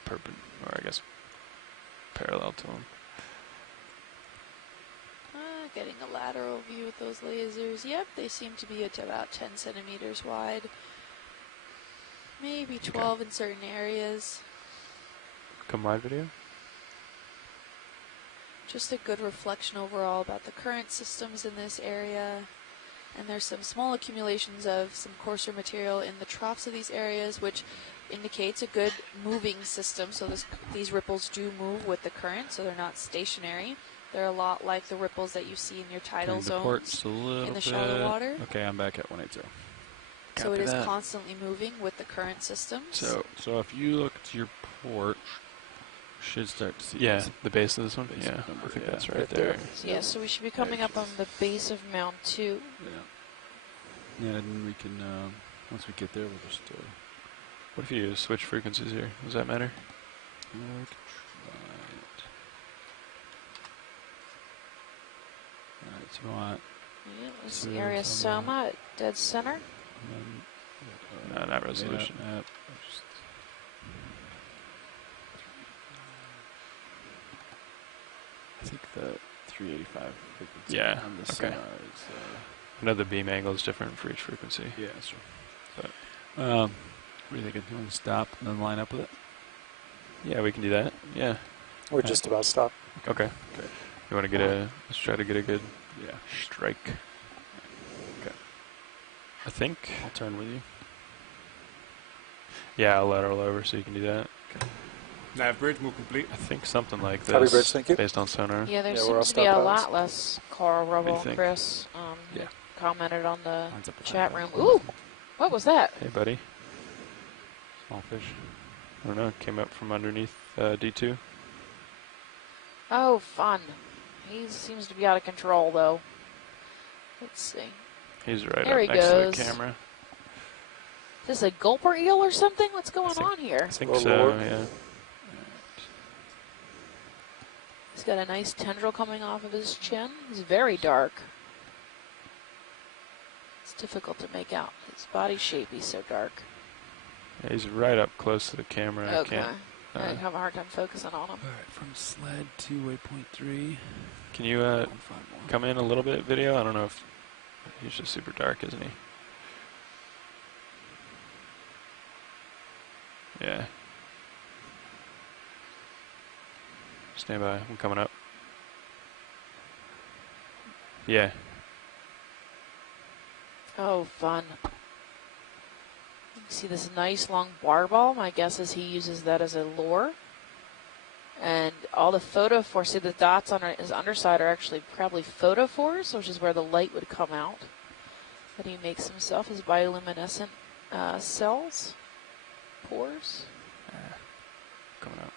or I guess parallel to them. Getting a lateral view with those lasers. Yep, they seem to be at about 10 centimeters wide. Maybe 12 in certain areas. Come wide video? Just a good reflection overall about the current systems in this area. And there's some small accumulations of some coarser material in the troughs of these areas, which indicates a good moving system. So these ripples do move with the current, so they're not stationary. They're a lot like the ripples that you see in your tidal zones in the shallow water. Okay, I'm back at 180. So it is constantly moving with the current systems. So if you look to your port, you should start to see the base of this one. Yeah, I think that's right there. Yeah, so we should be coming up on the base of Mound 2. Yeah, and we can, once we get there, we'll just... what if you switch frequencies here? Does that matter? We can try it. Alright, so we want... Yeah, this is the area Soma at dead center. No, not resolution. I think the 385 frequency on the sonar is... I know the beam angle is different for each frequency. Yeah, that's true. But, what do you think? Do you want to stop and then line up with it? Yeah, we can do that. Yeah. We're just about stopped. Okay. You want to get let's try to get a good strike. Okay. I think. I'll turn with you. Yeah, I'll lateral over so you can do that. Okay. Nav bridge, move complete. I think something like Copy, this, bridge, thank you. based on sonar. Yeah, there Yeah, we're all seems to be a stockpiles. lot less Carl, What do you Rubble, think? Chris. Yeah. Commented on the Lines up with chat that. room. Ooh, what was that? Hey, buddy. Small fish. I don't know, it came up from underneath D2. Oh, fun. He seems to be out of control, though. Let's see. He's right There up he next goes. to the camera. Is this a gulper eel or something? What's going on I here? think Little so, lower. yeah. He's got a nice tendril coming off of his chin. He's very dark. It's difficult to make out his body shape. He's so dark. Yeah, he's right up close to the camera. Okay. I can't. I have a hard time focusing on him. All right, from sled to waypoint 3. Can you 151. come in a little bit, video? I don't know if he's just super dark, isn't he? Yeah. Stand by. I'm coming up. Yeah. Oh, fun. You see this nice long barball. My guess is he uses that as a lure. And all the photophores, see the dots on his underside are actually probably photophores, which is where the light would come out. That he makes himself, his bioluminescent cells, pores. Coming up.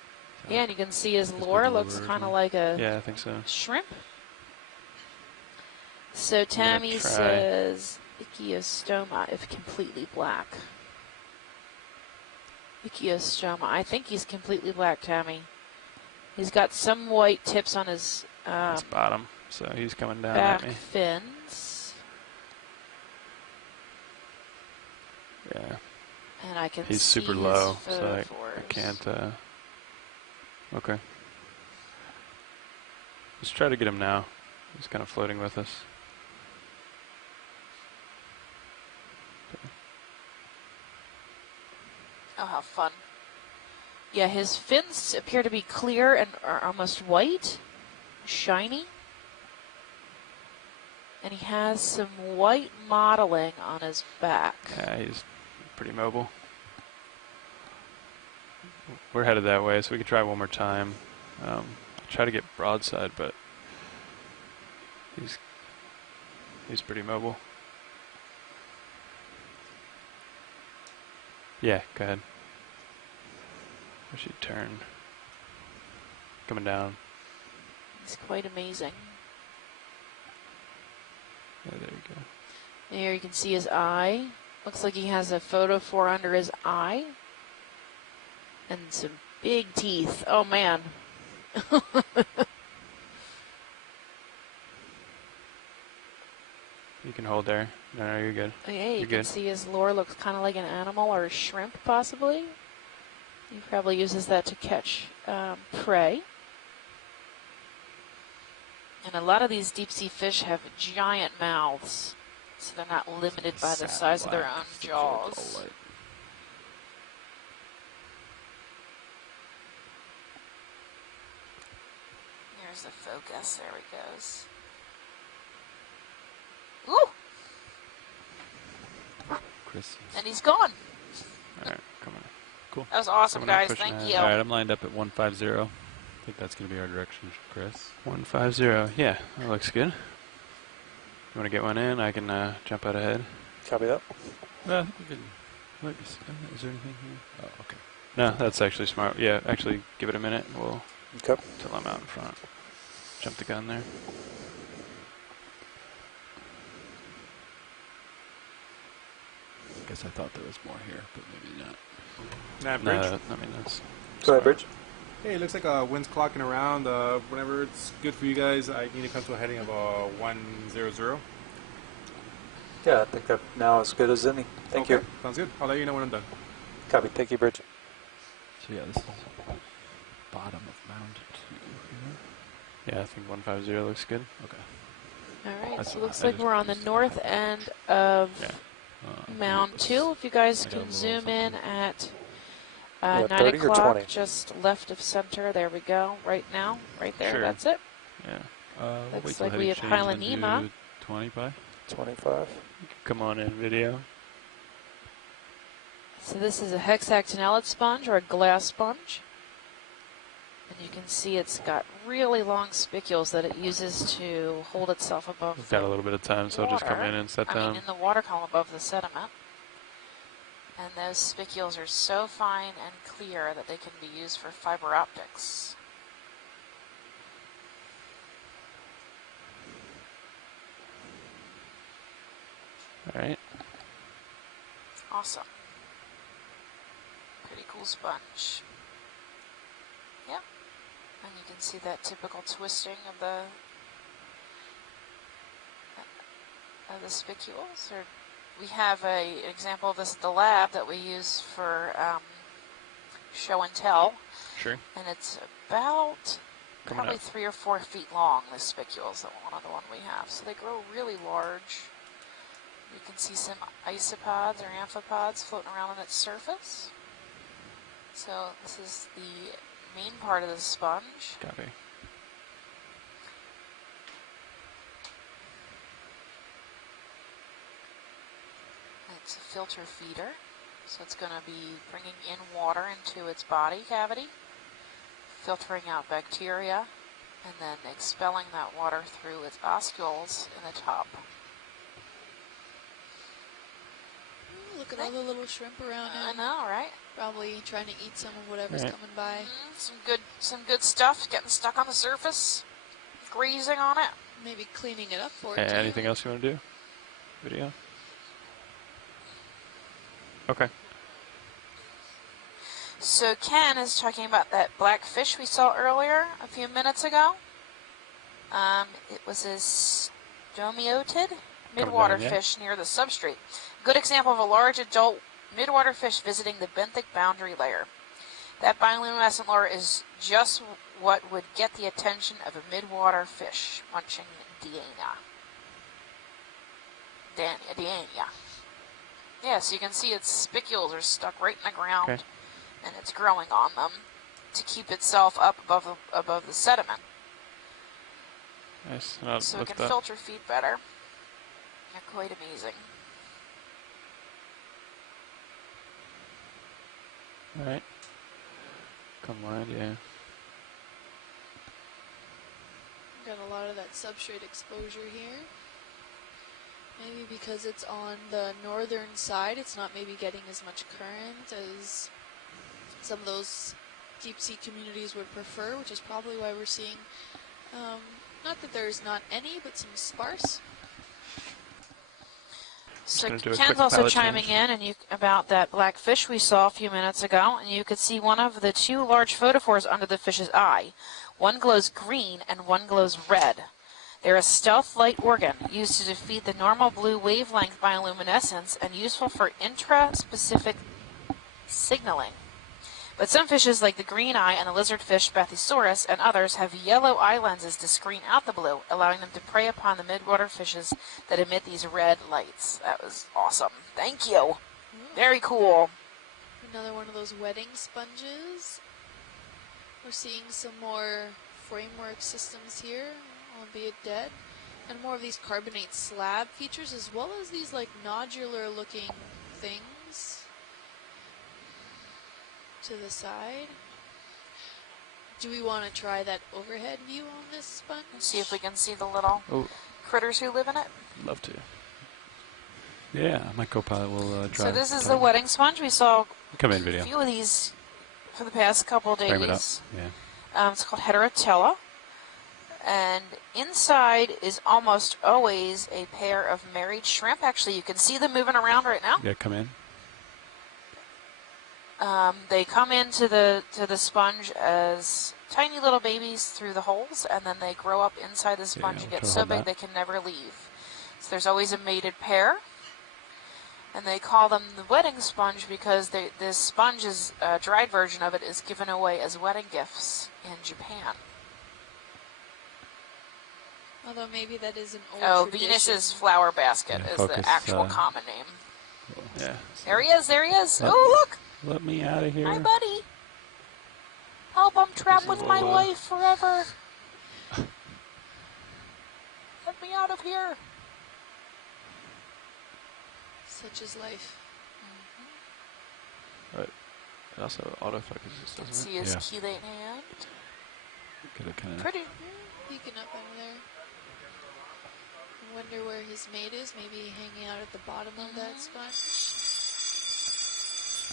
Yeah, and you can see his This lure big looks lure, kind of isn't it? like a Yeah, I think so. shrimp. So Tammy try. says Ichthyostoma if completely black. Ichthyostoma. I think he's completely black, Tammy. He's got some white tips on his It's bottom, so he's coming down back at me. fins. Yeah. And I can He's see super his low, so I photophores. can't. Okay. Let's try to get him now. He's kind of floating with us. Oh, how fun. Yeah, his fins appear to be clear and are almost white, shiny. And he has some white modeling on his back. Yeah, he's pretty mobile. We're headed that way, so we could try one more time. I'll try to get broadside, but he's pretty mobile. Yeah, go ahead. I should turn. Coming down. It's quite amazing. Yeah, there you go. There you can see his eye. Looks like he has a photophore under his eye. And some big teeth. Oh, man. You can hold there. No, you're good. Yeah, you You're can good. see his lure looks kind of like an animal or a shrimp, possibly. He probably uses that to catch prey. And a lot of these deep-sea fish have giant mouths, so they're not limited by the size of their own jaws. There's the focus. There he goes. Ooh! Chris. And he's gone. All right, come on. Cool. That was awesome, Coming up, guys. pushing Thank ahead. you. All right, I'm lined up at 150. I think that's going to be our direction, Chris. 150. Yeah, that looks good. You want to get one in? I can jump out ahead. Copy that. No, I think we can. Might be, is there anything here? Oh, okay. No, that's actually smart. Yeah, actually, give it a minute. We'll Okay. till I'm out in front. Jump the gun there. I guess I thought there was more here, but maybe not. Nav No, bridge. I mean that's. Go ahead, Bridge. Hey, it looks like wind's clocking around. Whenever it's good for you guys, I need to come to a heading of 100. Yeah, I think that now is good as any. Thank you. Sounds good. I'll let you know when I'm done. Copy. Thank you, Bridge. So yeah, this is bottom of mound 2 here. Yeah, I think 150 looks good. Okay. All right, That's so it looks I like just we're on the used north end of Yeah. Mound 2. If you guys I got a can little zoom in something. at Yeah, 9 30 or o'clock, 20? just left of center. There we go. Right now, right there. Sure. That's it. Yeah. We'll Looks wait till like heading we have change and Hylanema. do 20 by. 25. Come on in, video. So this is a hexactinellate sponge or a glass sponge. And you can see it's got really long spicules that it uses to hold itself above We've got a little bit of time, so I'll just come in and set down. I mean, in the water column above the sediment. And those spicules are so fine and clear that they can be used for fiber optics. All right. Awesome. Pretty cool sponge. Yeah. And you can see that typical twisting of the spicules. Or we have an example of this at the lab that we use for show and tell. Sure. And it's about probably 3 or 4 feet long, the spicules, the one we have. So they grow really large. You can see some isopods or amphipods floating around on its surface. So this is the main part of the sponge. Copy. It's a filter feeder, so it's going to be bringing in water into its body cavity, filtering out bacteria, and then expelling that water through its oscules in the top. Look at all the little shrimp around it. I know, right? Probably trying to eat some of whatever's coming by. Some good stuff getting stuck on the surface, grazing on it. Maybe cleaning it up for it. Anything else you want to do? Video? Okay. So Ken is talking about that black fish we saw earlier a few minutes ago. It was a stomiotid midwater fish near the substrate. Good example of a large adult midwater fish visiting the benthic boundary layer. That bioluminescent lure is just what would get the attention of a midwater fish munching Diana. Yeah, so you can see its spicules are stuck right in the ground, and it's growing on them to keep itself up above the sediment. Nice. So it can filter feed better. They're quite amazing. All right. Come on, yeah. Got a lot of that substrate exposure here. Maybe because it's on the northern side, it's not maybe getting as much current as some of those deep sea communities would prefer, which is probably why we're seeing, not that there's not any, but some sparse. So Ken's also chiming in about that black fish we saw a few minutes ago, and you could see one of the 2 large photophores under the fish's eye. One glows green and one glows red. They're a stealth light organ used to defeat the normal blue wavelength bioluminescence and useful for intra-specific signaling. But some fishes, like the green eye and the lizardfish Bathysaurus and others, have yellow eye lenses to screen out the blue, allowing them to prey upon the midwater fishes that emit these red lights. That was awesome. Thank you. Very cool. Another one of those wetting sponges. We're seeing some more framework systems here, albeit dead, and more of these carbonate slab features, as well as these like nodular looking things to the side. Do we want to try that overhead view on this sponge? See if we can see the little critters who live in it. Love to. Yeah, my co-pilot will try. So this is the wetting sponge. We saw a few of these for the past couple of days. Frame it up. Yeah. It's called Heterotella. And inside is almost always a pair of married shrimp. Actually, you can see them moving around right now. Yeah, come in. They come into the sponge as tiny little babies through the holes, and then they grow up inside the sponge and get so big they can never leave. So there's always a mated pair, and they call them the wetting sponge because this sponge's dried version of it is given away as wedding gifts in Japan. Although maybe that is an old tradition. Venus's flower basket is the actual common name. Yeah. There he is. There he is. Oh, look. Let me out of here. Hi, buddy. Help, I'm trapped with my wife forever. Let me out of here. Such is life. Right. It also autofocuses, doesn't it? See his chelate hand. Pretty peeking up under there. I wonder where his mate is. Maybe hanging out at the bottom of that sponge.